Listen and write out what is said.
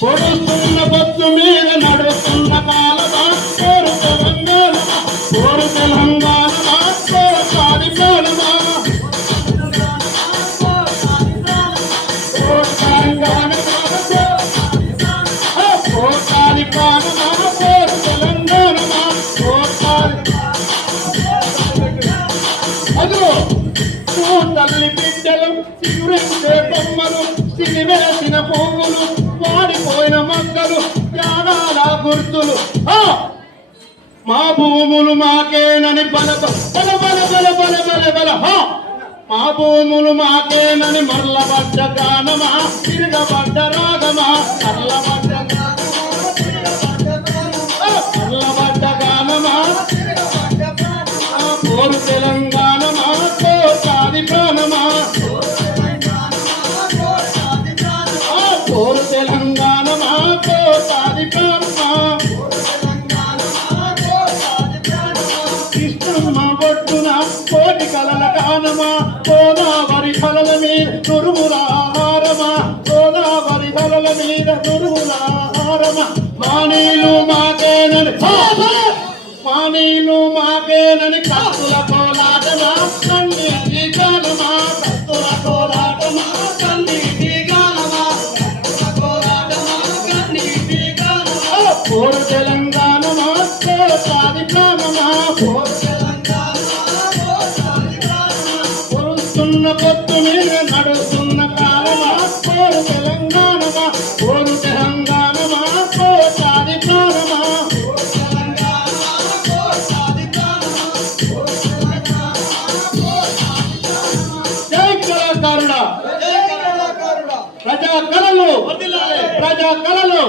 పొడుస్తున్న బొత్తు మీద నడుస్తున్న కాలమా కోరు తెలంగాణమా కోరు తెలంగాణమా కోరు ప్రాణమా కోరు తెలంగాణమా కోరు ప్రాణమా కోరు తెలంగాణమా కోరు అదో తల్లి బిడ్డలు సిగురించే బొమ్మలు సిరివేసిన పువ్వులు వాడిపోయిన మొక్కలు త్యాగాల గుర్తులు మా భూములు మాకేనని బల బల బల బల బల బల బల మా భూములు మాకేనని మరలబడ్డ గానమా తిరగబడ్డ రాగమా మరలబడ్డ గానమా కోరు తెలంగాణమా కోసాది ప్రాణమా కోరు తెలంగాణమా కోసాది ప్రాణమా కృష్ణమ్మ బొట్టున కోటి కలల గానమా గోదావరి కలల మీద తురుముల ఆహారమా గోదావరి కలల మీద తురుముల ఆహారమా మానీలు మాకేనని మానీలు మాకేనని కత్తుల కోలాటమా కన్నీటి గానమా కత్తుల కోలాటమా కన్నీటి గానమా కోరు తెలంగాణమా కోసాది ప్రాణమా కోరుస్తున్న పొత్తు మీద నడుస్తున్న కాలమా కోరు తెలంగాణమా కోరు తెలంగాణమా కోసాది ప్రాణమా ప్రజా కళలు